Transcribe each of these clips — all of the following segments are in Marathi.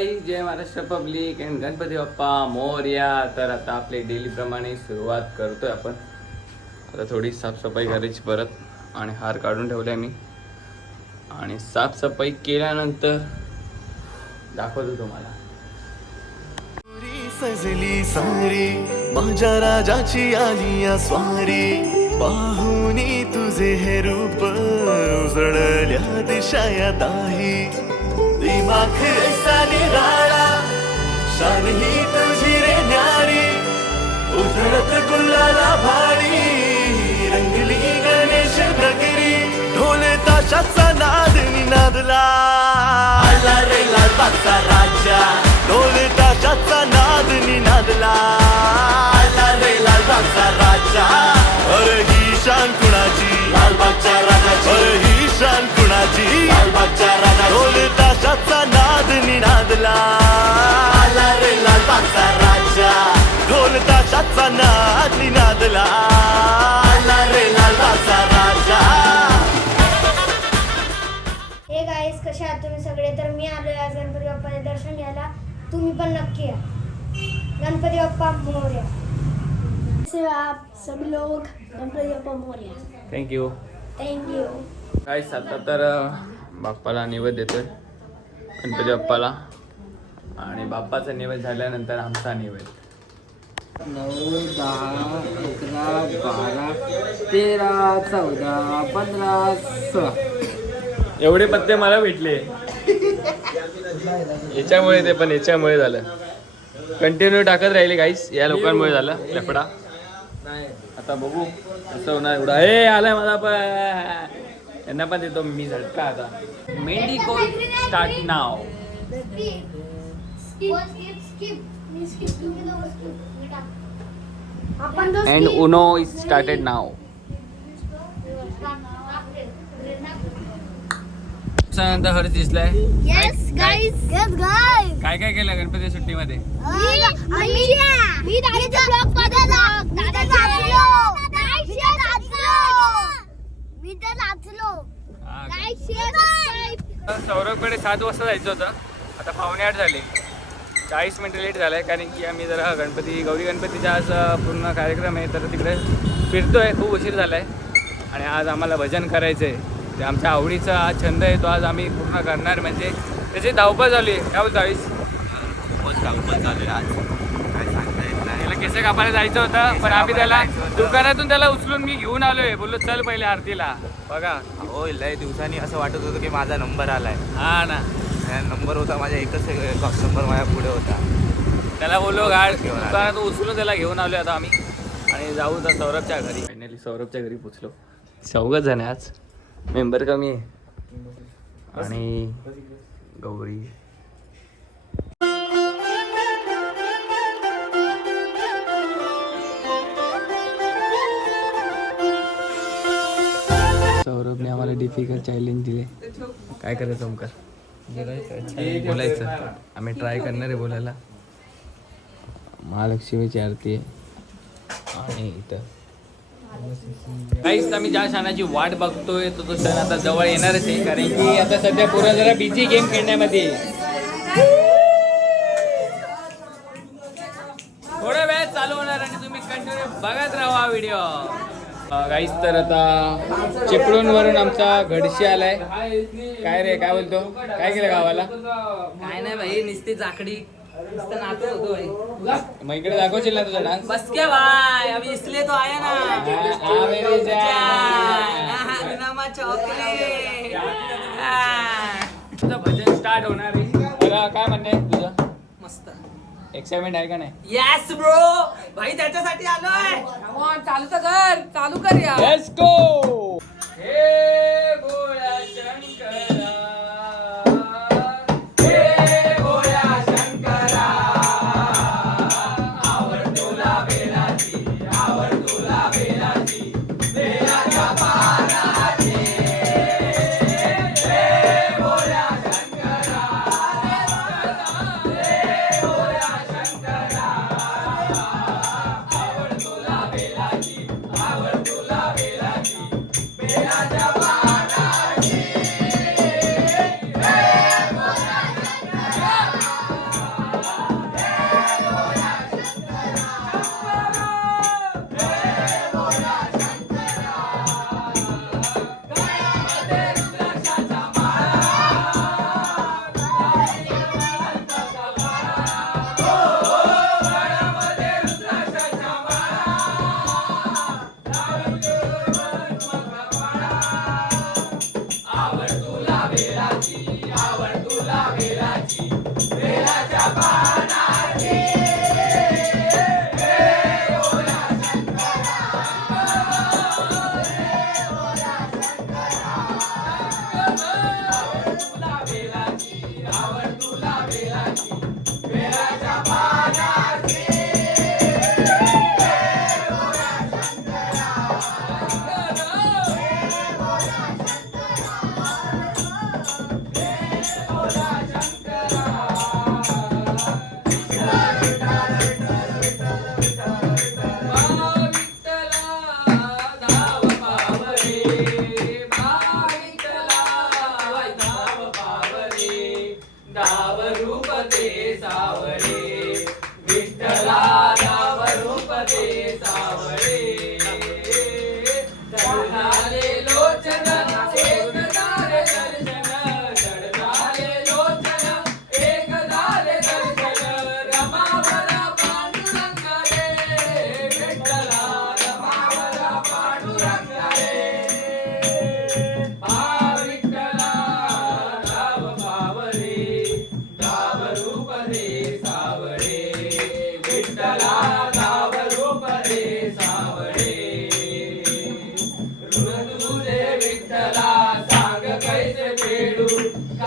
गाई जय महाराष्ट्र पब्लिक अँड गणपती बाप्पा मोर्या तर आता आपले डेलीप्रमाणे सुरुवात करतोय आपण. आता थोडी साफसफाई करायची परत. आणि हार काढून ठेवले मी आणि साफसफाई केल्यानंतर दाखवतो तुम्हाला. सजली सारी. माझ्या राजाची आली स्वारी. पाहुनी तुझे हे रूप उजळल्या दिशाया दाही. दिमाग ऐसा निराळा शान ही तुझी रे न्यारी. उधळत गुलाला भाडी. रंगली गणेश नगरी ढोल ताशाचा नाद निनादला. आला रे लालबागचा राजा. ढोल ताशाचा नाद निनादला. आला रे लालबागचा राजा. अरे ही शान कुणाची? लालबागच्या राजाची. ही शान कुणाची? लालबागच्या राजा ढोल ताशाचा नाद निनादला. आला रे लालबागचा राजा. ढोल ताशाचा नाद निनादला. आला रे लालबागचा राजा. हे गाईस कसे आहात तुम्ही सगळे? तर मी आलोय आज गणपती बाप्पाचे दर्शन घ्यायला. तुम्ही पण नक्की या. गणपती बाप्पा मोरया. से आप सभी लोग Ganpati Bappa Morya. Thank you thank you काय आता तर बाप्पाला निवेद देतोय गणपती बाप्पाला. आणि बाप्पाचा निवेद झाल्यानंतर आमचा निवेद. नऊ दहा अकरा बारा तेरा चौदा पंधरा सोळा. एवढे पत्ते मला भेटले. याच्यामुळे ते पण याच्यामुळे झालं. कंटिन्यू टाकत राहिले गाईस या लोकांमुळे झालं. लफडा. आता बघू कसं होणार एवढा. हे आलाय मला पण. यांना पण देतो मी झटका आता. मेंढी कोण start now and UNO is started now त्यानंतर हर्ष दिसलाय. काय काय केलं गणपती सुट्टीमध्ये? मी मी दादाच्या ब्लॉग बघायला दादा नाचलो. नाचलो नाचलो. मी तर नाचलो. लाईक शेअर सबस्क्राईब सौरभकडे सात वाजता जायचं होतं. आता पावणे आठ झाले. चाळीस मिनटं लेट झालं आहे कारण की आम्ही जरा गणपती गौरी गणपतीचा आज पूर्ण कार्यक्रम आहे तर तिकडे फिरतोय. खूप उशीर झाला आहे आणि आज आम्हाला भजन करायचं आहे ते आमच्या आवडीचा हा छंद आहे तो आज आम्ही पूर्ण करणार. म्हणजे त्याची धावपळ झाली आहे. काय बोलतो आयुष? खूपच धावपळ आहे आज. काय सांगता येत नाही. त्याला केस कापायला जायचं होतं पण आम्ही त्याला दुकानातून त्याला उचलून मी घेऊन आलोय. बोललो चल पहिले आरतीला. बघा. हो लय दिवसांनी असं वाटत होतं की माझा नंबर आलाय. हा ना. नंबर होता माझ्या एकच नंबर माझ्या पुढे होता. त्याला बोललो गाड. दुकानात उचलून त्याला घेऊन आलो आता आम्ही. आणि जाऊ तर सौरभच्या घरी. फायनली सौरभच्या घरी पोचलो चौघच जण आज. मेंबर कमी आहे. आणि गौरी. सौरभने आम्हाला डिफिकल्ट चॅलेंज दिले. काय करायचं ओमकार बोलायचं. आम्ही ट्राय करणार आहे बोलायला. महालक्ष्मीची आरती आहे. आणि इथं. काहीच आम्ही ज्या क्षणाची वाट बघतोय तो तो क्षण आता जवळ येणारच आहे कारण की आता सध्या पूर्ण जरा बिझी गेम खेळण्यामध्ये आहे. थोड्या वेळात चालू होणार आणि तुम्ही कंटिन्यू बघत राहा व्हिडिओ काहीच तर आता चिपळूणवरून आमचा घडशी आलाय. काय रे काय बोलतो? काय केलं गावाला? काय नाही भाई नुसती चाकडी मग इकडे दाखवशील ना तुझा डान्स? बस क्या भाई अभी इसलिए तो आया ना. आ मेरे जान. बिनामा चॉकलेट. तुझं भजन स्टार्ट होणार आहे. बरं काय म्हणणं आहे तुझं? मस्त. एक्साइटमेंट आहे का नाही? येस ब्रो भाई त्याच्यासाठी आलोय. चालू तर कर. चालू कर या. लेट्स गो हे भोळ्या शंकरा.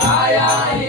I.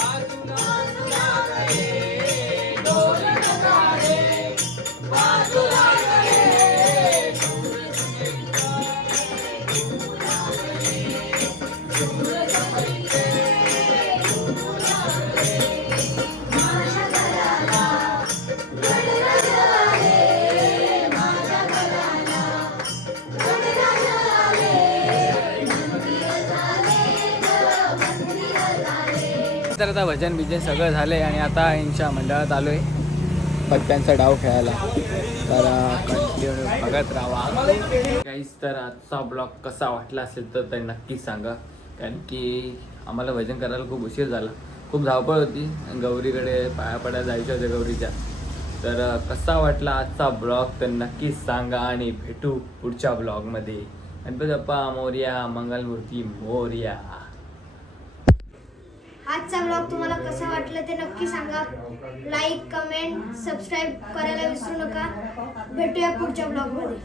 Father, तर आता भजन बिजन सगळं झालंय आणि आता यांच्या मंडळात आलोय. पत्त्यांचा डाव खेळायला. तर कंटिन्यू बघत राहा. काहीच तर आजचा ब्लॉग कसा वाटला असेल तर ते नक्कीच सांगा. कारण की आम्हाला भजन करायला खूप उशीर झाला. खूप धावपळ होती. गौरीकडे पाया पडायला जायच्या होत्या गौरीच्या. तर कसा वाटला आजचा ब्लॉग तर नक्कीच सांगा आणि भेटू पुढच्या ब्लॉगमध्ये गणपती बाप्पा मोर्या मंगलमूर्ती मोर्या. आजचा ब्लॉग तुम्हाला कसा वाटला ते नक्की सांगा. लाईक कमेंट सबस्क्राईब करायला विसरू नका. भेटूया पुढच्या ब्लॉगमध्ये